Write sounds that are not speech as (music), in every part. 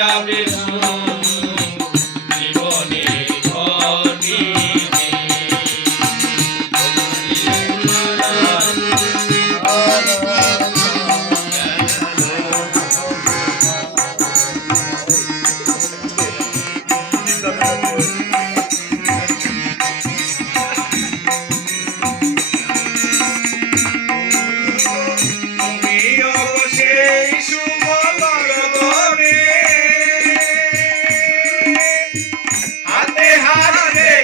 já verão.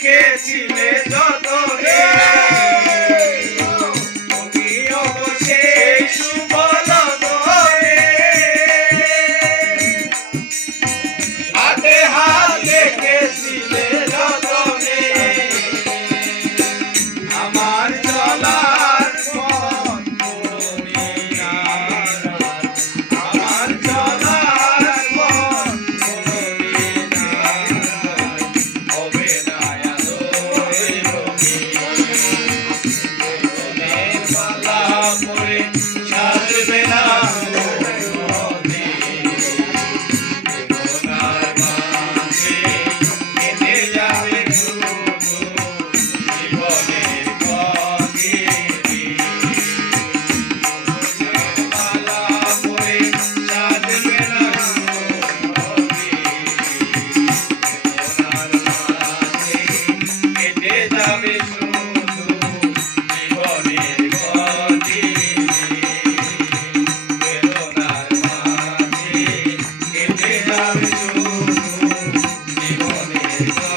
que si me Yeah. (laughs)